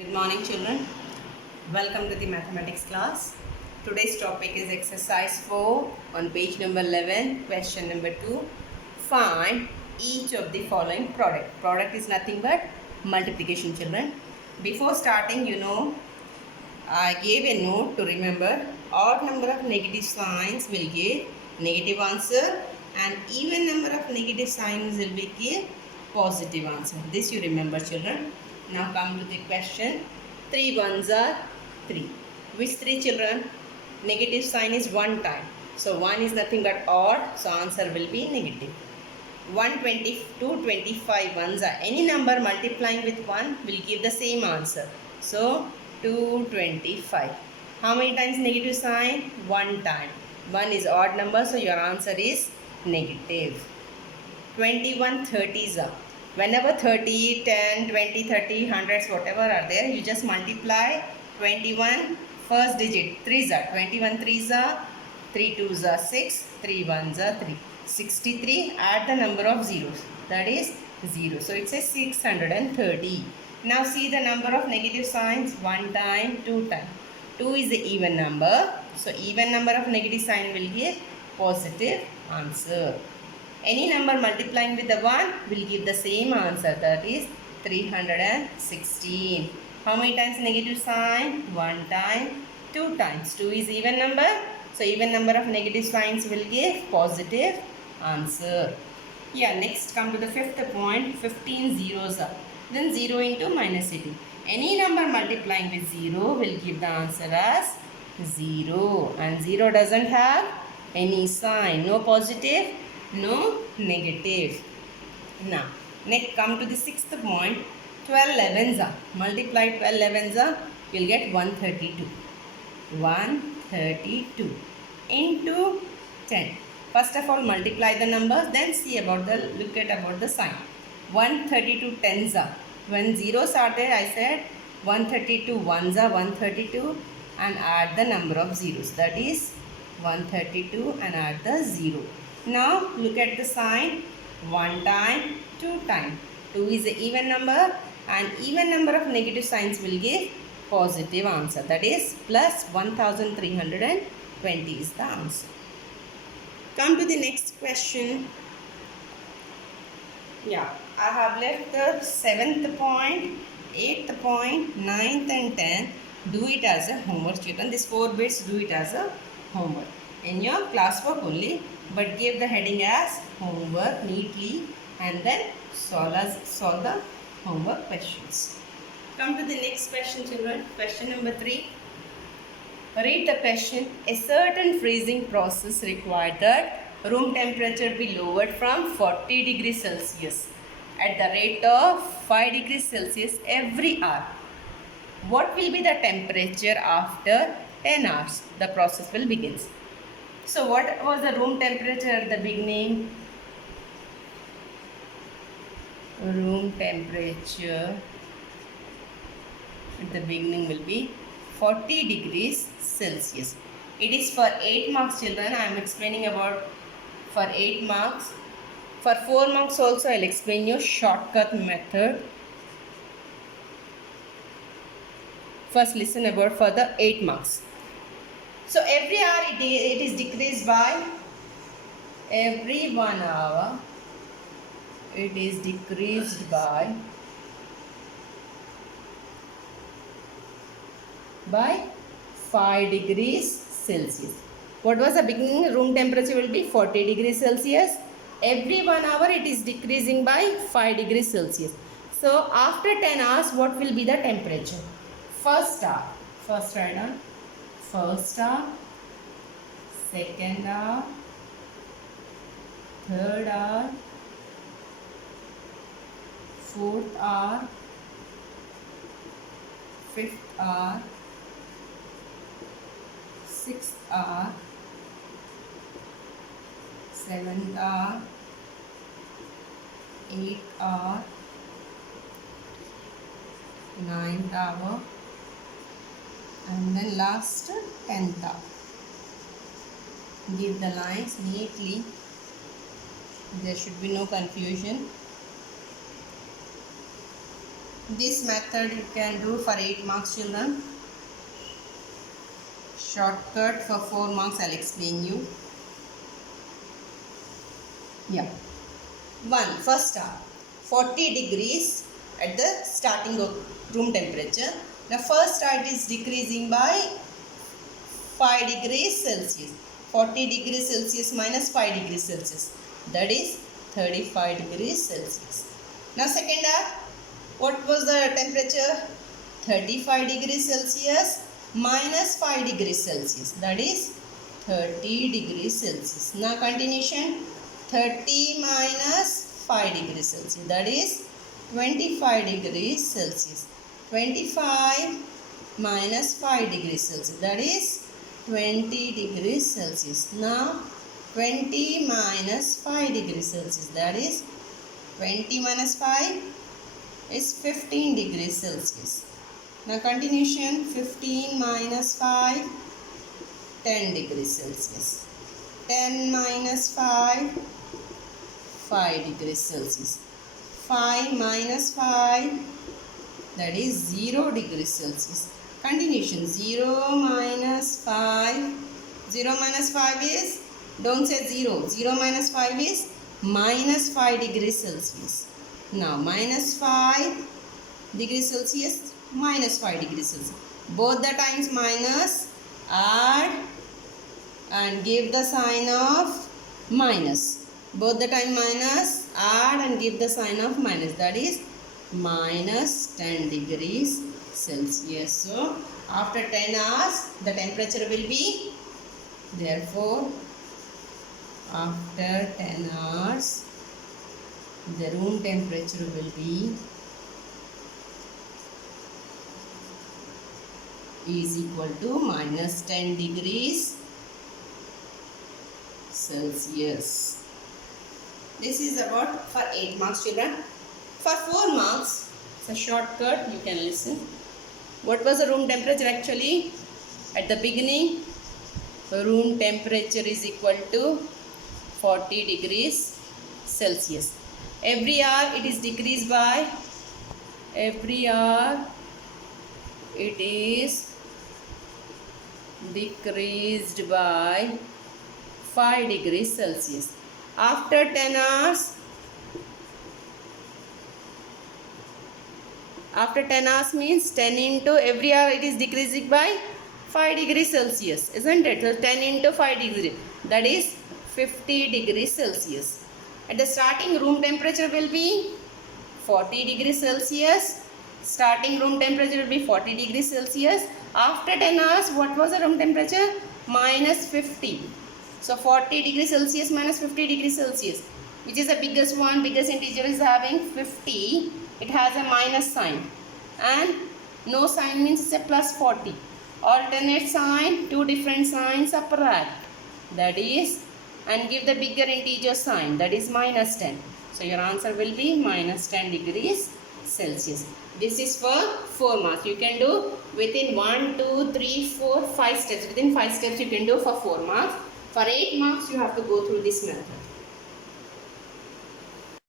Good morning, children. Welcome to the mathematics class. Today's topic is exercise 4 on page number 11, question number 2. Find each of the following product. Product is nothing but multiplication, children. Before starting, I gave a note to remember odd number of negative signs will give negative answer and even number of negative signs will be give positive answer. This you remember, children. Now come to the question. 3 ones are 3. Which 3, children? Negative sign is 1 time. So 1 is nothing but odd. So answer will be negative. 120, 225 ones are any number multiplying with 1 will give the same answer. So 225. How many times negative sign? 1 time. 1 is odd number, so your answer is negative. 21 30s are. Whenever 30, 10, 20, 30, hundreds, whatever are there, you just multiply 21 first digit. 3s are. 21 3s are. 3 2s are 6. 3 1s are 3. 63, add the number of zeros. That is 0. So it says 630. Now see the number of negative signs. 1 time, 2 time. 2 is the even number. So even number of negative sign will give positive answer. Any number multiplying with the 1 will give the same answer. That is 316. How many times negative sign? 1 time, 2 times. 2 is even number. So even number of negative signs will give positive answer. Yeah, next come to the fifth point. 15 zeros are. Then 0 into minus 18. Any number multiplying with 0 will give the answer as 0. And 0 doesn't have any sign. No positive, no negative. Now, next come to the sixth point. 12 11s are. Multiply 12 11s are. You'll get 132. 132 into 10. First of all, multiply the numbers, then look at about the sign. 132 tens are. When 0 started, I said 132 ones are 132 and add the number of zeros. That is 132 and add the 0. Now, look at the sign. 1 time, 2 time. 2 is an even number and even number of negative signs will give positive answer. That is plus 1320 is the answer. Come to the next question. Yeah, I have left the 7th point, 8th point, 9th and 10th. Do it as a homework, children. These 4 bits, do it as a homework. In your classwork only, but give the heading as homework neatly and then solve the homework questions. Come to the next question, children. Question number 3. Read the question. A certain freezing process required that room temperature be lowered from 40 degrees Celsius at the rate of 5 degrees Celsius every hour. What will be the temperature after 10 hours? The process will begin. So what was the room temperature at the beginning? Room temperature at the beginning will be 40 degrees Celsius. It is for 8 marks, children. I am explaining about for 8 marks. For 4 marks also I will explain you shortcut method. First listen about for the 8 marks. So every hour it is decreased by every 1 hour. It is decreased by 5 degrees Celsius. What was the beginning? Room temperature will be 40 degrees Celsius. Every 1 hour it is decreasing by 5 degrees Celsius. So after 10 hours, what will be the temperature? First hour. First write down. First hour. Second hour. Third hour. Fourth hour. Fifth hour. Sixth hour. Seventh hour. Eighth hour. Ninth hour. And then last 10th hour. Give the lines neatly. There should be no confusion. This method you can do for 8 marks, children. Shortcut for 4 marks, I'll explain you. Yeah. First start. 40 degrees at the starting of room temperature. The first start is decreasing by 5 degrees Celsius. 40 degrees Celsius minus 5 degrees Celsius. That is 35 degrees Celsius. Now second hour, what was the temperature? 35 degrees Celsius minus 5 degrees Celsius. That is 30 degrees Celsius. Now continuation, 30 minus 5 degrees Celsius. That is 25 degrees Celsius. 25 minus 5 degrees Celsius. That is 20 degrees Celsius. Now 20 minus 5 degrees Celsius. That is 20 minus 5 is 15 degrees Celsius. Now continuation, 15 minus 5, 10 degrees Celsius. 10 minus 5, 5 degrees Celsius. 5 minus 5, that is 0 degrees Celsius. Continuation, 0 minus 5. 0 minus 5 is, don't say 0. 0 minus 5 is minus 5 degrees Celsius. Now minus 5 degrees Celsius, minus 5 degrees Celsius. Both the times minus, add and give the sign of minus. Both the time minus, add and give the sign of minus. That is minus 10 degrees Celsius. So after 10 hours the temperature will be, therefore after 10 hours the room temperature will be is equal to minus 10 degrees Celsius. This is about for 8 marks, children. For 4 marks, it's a shortcut, you can listen. What was the room temperature actually? At the beginning, room temperature is equal to 40 degrees Celsius. Every hour it is decreased by, every hour it is decreased by 5 degrees Celsius. After 10 hours, after 10 hours means 10 into every hour it is decreasing by 5 degrees Celsius, isn't it? So 10 into 5 degrees, that is 50 degrees Celsius. At the starting room temperature will be 40 degrees Celsius. Starting room temperature will be 40 degrees Celsius. After 10 hours, what was the room temperature? Minus 50. So 40 degrees Celsius minus 50 degrees Celsius. Which is the biggest one? Biggest integer is having 50. It has a minus sign. And no sign means it's a plus 40. Alternate sign, two different signs subtract. That is, and give the bigger integer sign. That is minus 10. So your answer will be minus 10 degrees Celsius. This is for 4 marks. You can do within 1, 2, 3, 4, 5 steps. Within 5 steps you can do for 4 marks. For 8 marks you have to go through this method.